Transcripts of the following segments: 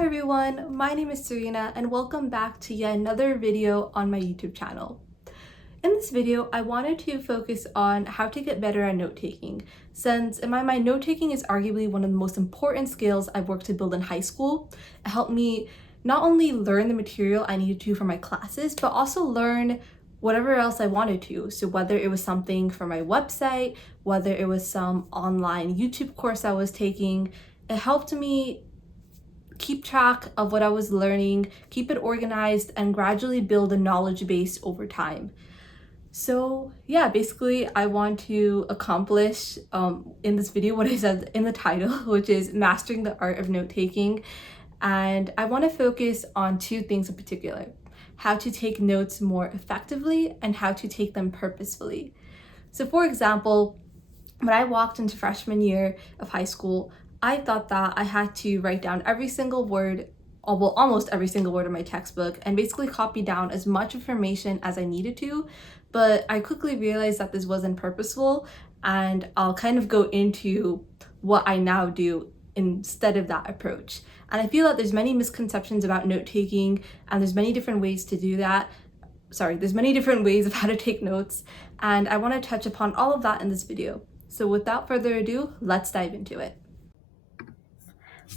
Hi everyone, my name is Serena and welcome back to yet another video on my YouTube channel. In this video, I wanted to focus on how to get better at note-taking, since in my mind, note-taking is arguably one of the most important skills I've worked to build in high school. It helped me not only learn the material I needed to for my classes, but also learn whatever else I wanted to. So whether it was something for my website, whether it was some online YouTube course I was taking, it helped me keep track of what I was learning, keep it organized, and gradually build a knowledge base over time. So yeah, basically I want to accomplish in this video what I said in the title, which is mastering the art of note-taking. And I want to focus on two things in particular: how to take notes more effectively and how to take them purposefully. So for example, when I walked into freshman year of high school, I thought that I had to write down every single word, well, almost every single word of my textbook, and basically copy down as much information as I needed to. But I quickly realized that this wasn't purposeful, and I'll kind of go into what I now do instead of that approach. And I feel that there's many misconceptions about note-taking, and there's many different ways to do that. There's many different ways of how to take notes, and I want to touch upon all of that in this video. So without further ado, let's dive into it.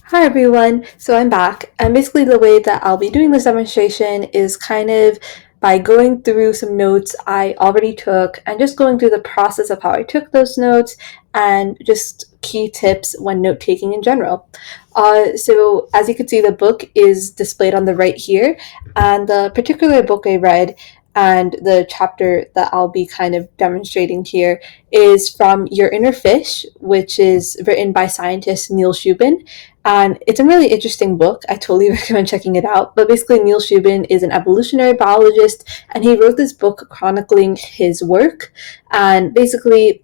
Hi everyone, so I'm back, and basically the way that I'll be doing this demonstration is kind of by going through some notes I already took and just going through the process of how I took those notes and just key tips when note-taking in general. So as you can see, the book is displayed on the right here, and the particular book I read and the chapter that I'll be kind of demonstrating here is from Your Inner Fish, which is written by scientist Neil Shubin. And it's a really interesting book. I totally recommend checking it out. But basically, Neil Shubin is an evolutionary biologist, and he wrote this book chronicling his work. And basically,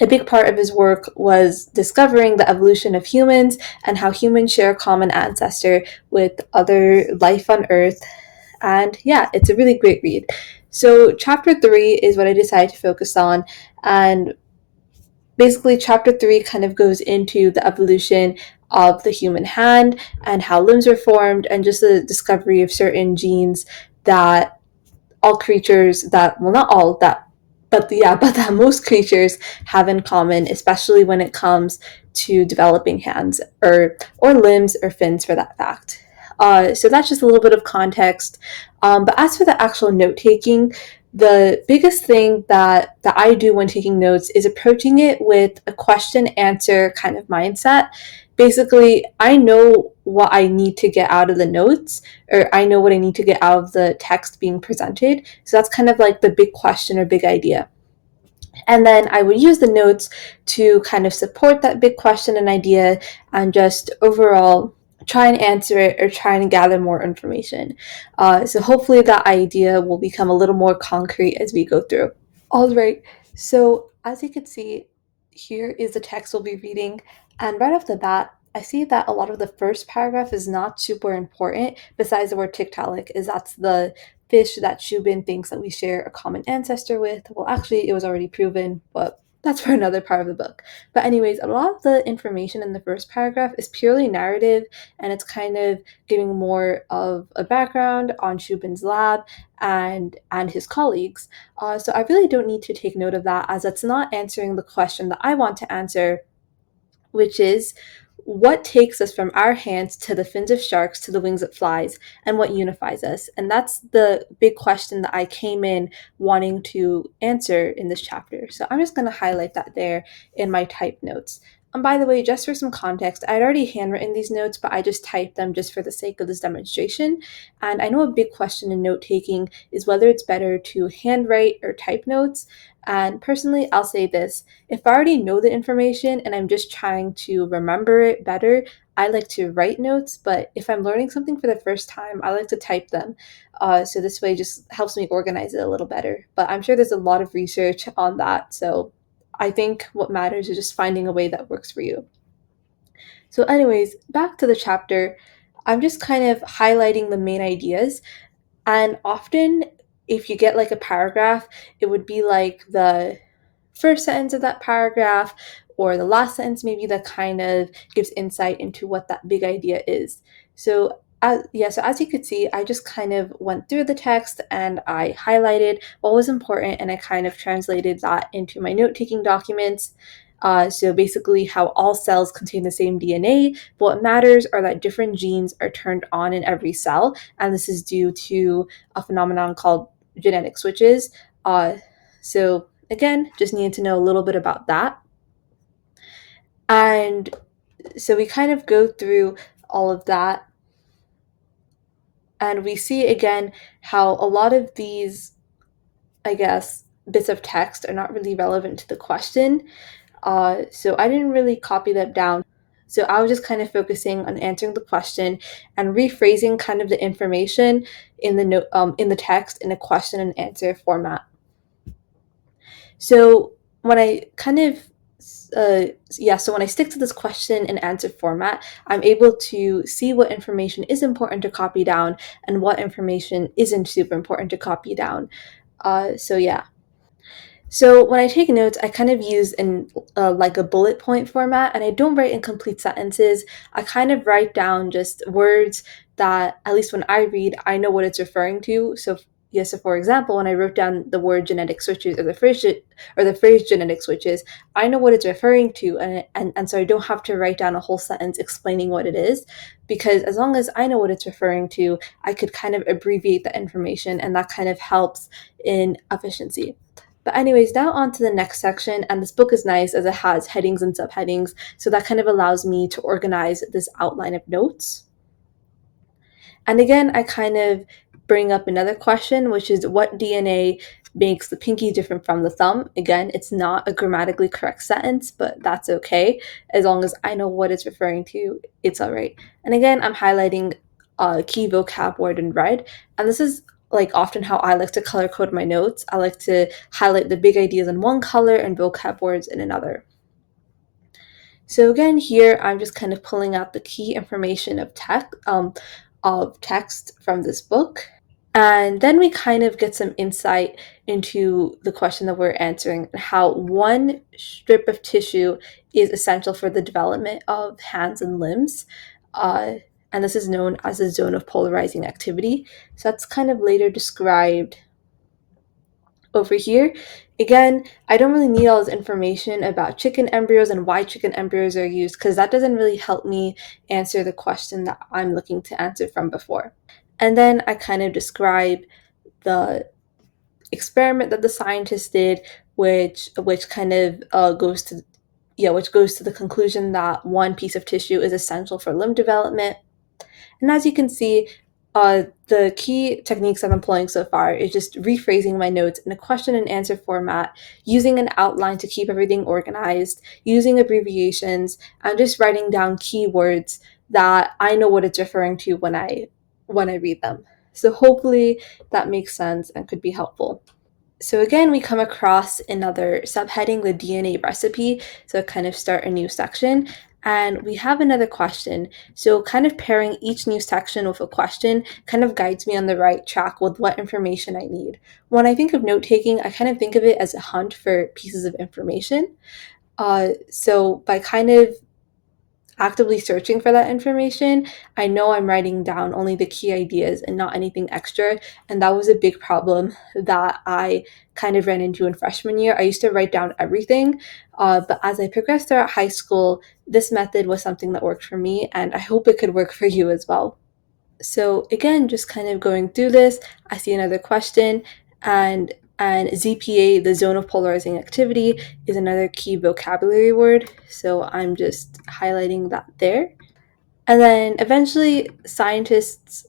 a big part of his work was discovering the evolution of humans and how humans share a common ancestor with other life on Earth. And yeah, it's a really great read. So, chapter 3 is what I decided to focus on. And basically, chapter 3 kind of goes into the evolution of the human hand and how limbs are formed, and just the discovery of certain genes that all creatures that, well, not all that, but yeah, but that most creatures have in common, especially when it comes to developing hands or limbs or fins for that fact. So that's just a little bit of context. But as for the actual note taking, the biggest thing that I do when taking notes is approaching it with a question answer kind of mindset. Basically, I know what I need to get out of the notes, or I know what I need to get out of the text being presented. So that's kind of like the big question or big idea. And then I would use the notes to kind of support that big question and idea and just overall try and answer it or try and gather more information. So hopefully that idea will become a little more concrete as we go through. All right, so as you can see, here is the text we'll be reading. And right off the bat, I see that a lot of the first paragraph is not super important, besides the word Tiktaalik, is that's the fish that Shubin thinks that we share a common ancestor with. Well, actually, it was already proven, but that's for another part of the book. But anyways, a lot of the information in the first paragraph is purely narrative, and it's kind of giving more of a background on Shubin's lab and his colleagues. So I really don't need to take note of that, as that's not answering the question that I want to answer, which is what takes us from our hands to the fins of sharks to the wings of flies, and what unifies us? And that's the big question that I came in wanting to answer in this chapter. So I'm just going to highlight that there in my type notes. And by the way, just for some context, I'd already handwritten these notes, but I just typed them just for the sake of this demonstration. And I know a big question in note taking is whether it's better to handwrite or type notes. And personally, I'll say this: if I already know the information and I'm just trying to remember it better, I like to write notes. But if I'm learning something for the first time, I like to type them. So this way just helps me organize it a little better. But I'm sure there's a lot of research on that. So I think what matters is just finding a way that works for you. So, anyways, back to the chapter. I'm just kind of highlighting the main ideas. And often, if you get like a paragraph, it would be like the first sentence of that paragraph or the last sentence maybe that kind of gives insight into what that big idea is. So as you could see, I just kind of went through the text and I highlighted what was important and I kind of translated that into my note-taking documents. So basically how all cells contain the same DNA, but what matters are that different genes are turned on in every cell, and this is due to a phenomenon called genetic switches. So again, just needed to know a little bit about that. And so we kind of go through all of that and we see again how a lot of these, I guess, bits of text are not really relevant to the question. So I didn't really copy that down. So I was just kind of focusing on answering the question and rephrasing kind of the information in the note in the text in a question and answer format. So when I kind of so when I stick to this question and answer format, I'm able to see what information is important to copy down and what information isn't super important to copy down. So yeah. So when I take notes, I kind of use in like a bullet point format, and I don't write in complete sentences. I kind of write down just words that, at least when I read, I know what it's referring to. So yeah, so for example, when I wrote down the word genetic switches or the phrase genetic switches, I know what it's referring to, and so I don't have to write down a whole sentence explaining what it is, because as long as I know what it's referring to, I could kind of abbreviate the information, and that kind of helps in efficiency. But anyways, now on to the next section, and this book is nice as it has headings and subheadings, so that kind of allows me to organize this outline of notes. And again, I kind of bring up another question, which is what DNA makes the pinky different from the thumb? Again, it's not a grammatically correct sentence, but that's okay. As long as I know what it's referring to, it's all right. And again, I'm highlighting a key vocab word in red. And this is like often how I like to color code my notes. I like to highlight the big ideas in one color and vocab words in another. So again, here I'm just kind of pulling out the key information of text from this book. And then we kind of get some insight into the question that we're answering and how one strip of tissue is essential for the development of hands and limbs. Uh, and this is known as a zone of polarizing activity. So that's kind of later described over here. Again, I don't really need all this information about chicken embryos and why chicken embryos are used, because that doesn't really help me answer the question that I'm looking to answer from before. And then I kind of describe the experiment that the scientists did, which kind of which goes to the conclusion that one piece of tissue is essential for limb development. And as you can see, the key techniques I'm employing so far is just rephrasing my notes in a question and answer format, using an outline to keep everything organized, using abbreviations, and just writing down keywords that I know what it's referring to when I read them. So hopefully that makes sense and could be helpful. So again, we come across another subheading, the DNA recipe, so kind of start a new section. And we have another question. So kind of pairing each new section with a question kind of guides me on the right track with what information I need. When I think of note-taking, I kind of think of it as a hunt for pieces of information. So by kind of actively searching for that information, I know I'm writing down only the key ideas and not anything extra. And that was a big problem that I kind of ran into in freshman year. I used to write down everything, but as I progressed throughout high school, this method was something that worked for me, and I hope it could work for you as well. So again, just kind of going through this, I see another question, and ZPA, the zone of polarizing activity, is another key vocabulary word. So I'm just highlighting that there. And then eventually, scientists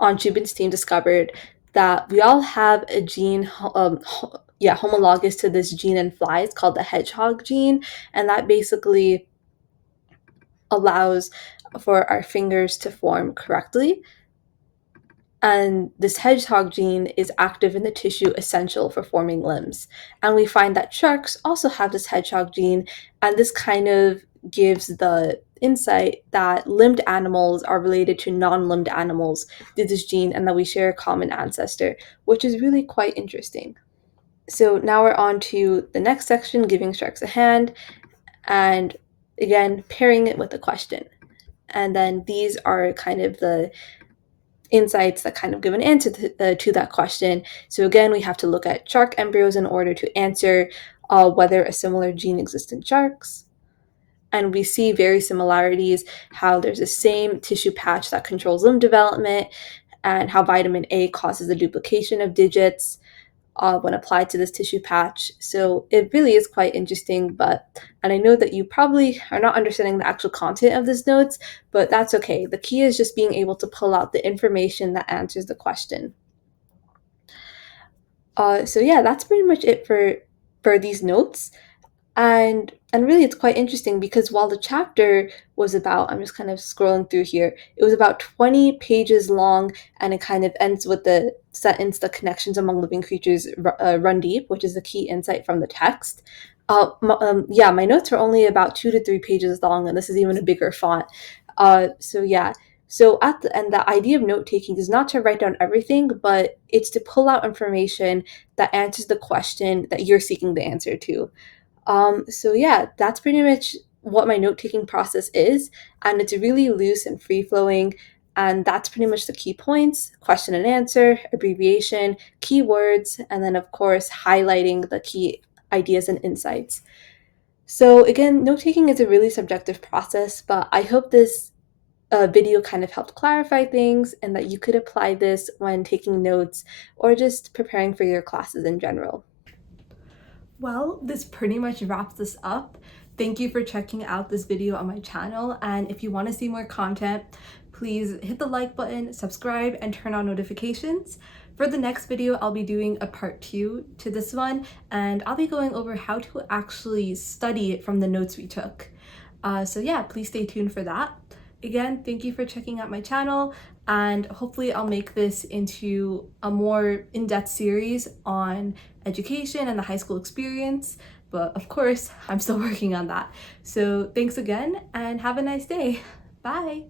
on Chubin's team discovered that we all have a gene, homologous to this gene in flies called the hedgehog gene, and that basically allows for our fingers to form correctly. And this hedgehog gene is active in the tissue essential for forming limbs. And we find that sharks also have this hedgehog gene, and this kind of gives the insight that limbed animals are related to non-limbed animals through this gene and that we share a common ancestor, which is really quite interesting. So now we're on to the next section, giving sharks a hand. and again, pairing it with a question. And then these are kind of the insights that kind of give an answer to that question. So again, we have to look at shark embryos in order to answer whether a similar gene exists in sharks. And we see very similarities, how there's the same tissue patch that controls limb development, and how vitamin A causes the duplication of digits when applied to this tissue patch. So it really is quite interesting, and I know that you probably are not understanding the actual content of this notes, but that's okay. The key is just being able to pull out the information that answers the question. So yeah, that's pretty much it for these notes. And really it's quite interesting because while the chapter was about, I'm just kind of scrolling through here, it was about 20 pages long, and it kind of ends with the sentence, the connections among living creatures run deep, which is the key insight from the text. Yeah, my notes are only about 2 to 3 pages long, and this is even a bigger font. So yeah, so at the end, the idea of note taking is not to write down everything, but it's to pull out information that answers the question that you're seeking the answer to. So yeah, that's pretty much what my note-taking process is, and it's really loose and free-flowing, and that's pretty much the key points: question and answer, abbreviation, keywords, and then of course highlighting the key ideas and insights. So again, note-taking is a really subjective process, but I hope this video kind of helped clarify things and that you could apply this when taking notes or just preparing for your classes in general. Well, this pretty much wraps this up. Thank you for checking out this video on my channel, and if you want to see more content, please hit the like button, subscribe, and turn on notifications. For the next video, I'll be doing a part 2 to this one, and I'll be going over how to actually study it from the notes we took. So yeah, please stay tuned for that. Again, thank you for checking out my channel, and hopefully I'll make this into a more in-depth series on education and the high school experience, but of course, I'm still working on that. So thanks again, and have a nice day. Bye!